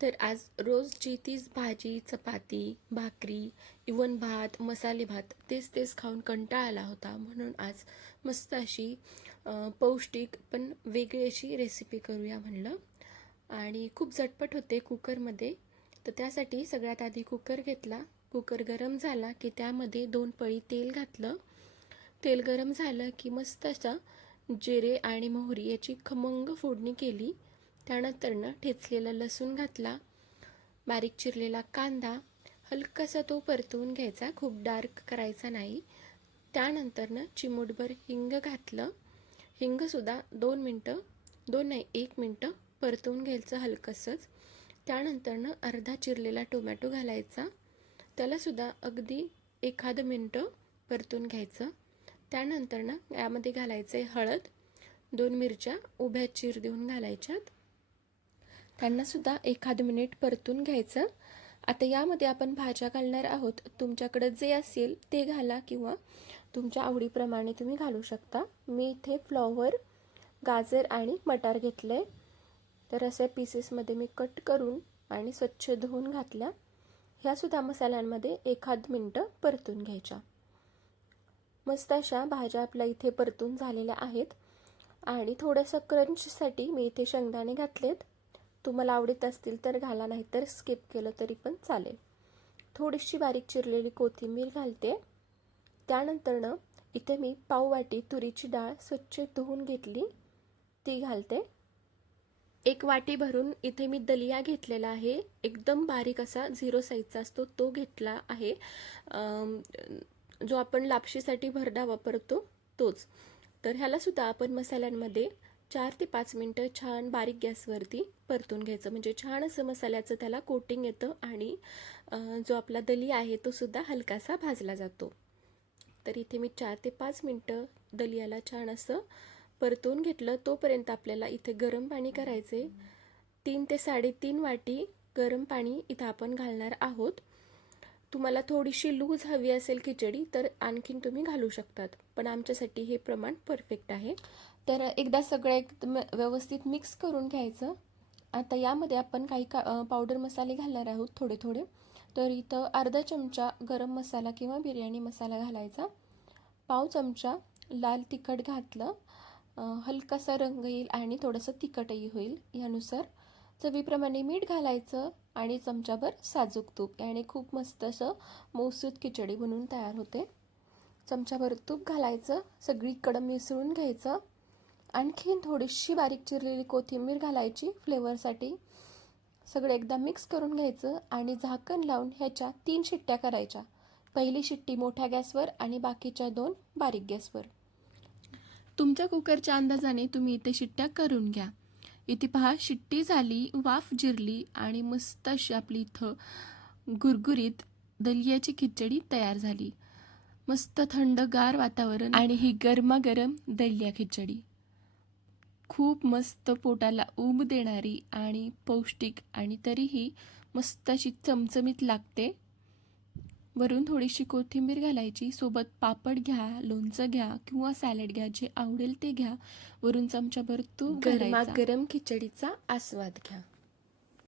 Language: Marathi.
तर आज रोजची तीच भाजी चपाती भाकरी इवन भात मसाले भात तेच तेच खाऊन कंटाळा आला होता. म्हणून आज मस्त अशी पौष्टिक पण वेगळी अशी रेसिपी करूया म्हणलं. आणि खूप झटपट होते कुकरमध्ये. तर त्यासाठी सगळ्यात आधी कुकर घेतला. कुकर गरम झाला की त्यामध्ये दोन पळी तेल घातलं. तेल गरम झालं की मस्त असं जिरे आणि मोहरी याची खमंग फोडणी केली. त्यानंतरनं ठेचलेला लसूण घातला बारीक चिरलेला कांदा हलकासा तो परतवून घ्यायचा खूप डार्क करायचा नाही. त्यानंतरनं चिमूटभर हिंग घातलं. हिंगसुद्धा दोन मिनटं दोन नाही एक मिनटं परतवून घ्यायचं हलकंसंच. त्यानंतरनं अर्धा चिरलेला टोमॅटो घालायचा. त्यालासुद्धा अगदी एखादं मिनटं परतून घ्यायचं. त्यानंतरनं यामध्ये घालायचं आहे हळद. दोन मिरच्या उभ्या चीर देऊन घालायच्यात. त्यांनासुद्धा एखाद मिनिट परतून घ्यायचं. आता यामध्ये आपण भाज्या घालणार आहोत. तुमच्याकडं जे असेल ते घाला किंवा तुमच्या आवडीप्रमाणे तुम्ही घालू शकता. मी इथे फ्लॉवर गाजर आणि मटार घेतले तर असे पीसेसमध्ये मी कट करून आणि स्वच्छ धुवून घातल्या. ह्यासुद्धा मसाल्यांमध्ये एखाद मिनटं परतून घ्यायच्या. मस्त अशा भाज्या आपल्या इथे परतून झालेल्या आहेत. आणि थोडंसं क्रंचसाठी मी इथे शेंगदाणे घातलेत. तुम्हाला आवडत असतील तर घाला नाही तर स्किप केलं तरी पण चालेल. थोडीशी बारीक चिरलेली कोथिंबीर घालते. त्यानंतरनं इथे मी पाववाटी तुरीची डाळ स्वच्छ धुवून घेतली. ती घालते. एक वाटी भरून इथे मी दलिया घेतलेला आहे. एकदम बारीक असा झिरो साईजचा असतो तो घेतला आहे. जो आपण लापशीसाठी भरडा वापरतो तोच. तर ह्यालासुद्धा आपण मसाल्यांमध्ये चार ते पाच मिनटं छान बारीक गॅसवरती परतून घ्यायचं. म्हणजे छान असं मसाल्याचं त्याला कोटिंग येतं आणि जो आपला दलिया आहे तो सुद्धा हलकासा भाजला जातो. तर इथे मी चार ते पाच मिनटं दलियाला छान असं परतून घेतलं. तोपर्यंत आपल्याला इथे गरम पाणी करायचे तीन ते साडेतीन वाटी गरम पाणी इथं आपण घालणार आहोत. तुम्हाला थोडीशी लूज हवी असेल खिचडी तर आणखीन तुम्ही घालू शकतात. पण आमच्यासाठी हे प्रमाण परफेक्ट आहे. तर एकदा सगळं एक व्यवस्थित मिक्स करून घ्यायचं. आता यामध्ये आपण काही का पावडर मसाले घालणार आहोत थोडे थोडे. तर इथं अर्धा चमचा गरम मसाला किंवा बिर्याणी मसाला घालायचा. पाव चमचा लाल तिखट घातलं. हलकासा रंग येईल आणि थोडंसं तिखटही होईल. यानुसार चवीप्रमाणे मीठ घालायचं आणि चमचाभर साजूक तूप. याने खूप मस्त असं मौसूद खिचडी बनवून तयार होते. चमचाभर तूप घालायचं. सगळीकडं मिसळून घ्यायचं. आणखीन थोडीशी बारीक चिरलेली कोथिंबीर घालायची फ्लेवरसाठी. सगळं एकदा मिक्स करून घ्यायचं आणि झाकण लावून ह्याच्या तीन शिट्ट्या करायच्या. पहिली शिट्टी मोठ्या गॅसवर आणि बाकीच्या दोन बारीक गॅसवर. तुमच्या कुकरच्या अंदाजाने तुम्ही इथे शिट्ट्या करून घ्या. इथे पहा शिट्टी झाली वाफ जिरली आणि मस्त अशी आपली इथं गुरगुरीत दलियाची खिचडी तयार झाली. मस्त थंडगार वातावरण आणि ही गरमागरम दलिया खिचडी. खूप मस्त पोटाला ऊब देणारी आणि पौष्टिक आणि तरीही मस्त अशी चमचमीत लागते. वरून थोडीशी कोथिंबीर घालायची. सोबत पापड घ्या लोणचं घ्या किंवा सॅलड घ्या जे आवडेल ते घ्या. वरून चमचाभर तूप गरम खिचडीचा आस्वाद घ्या.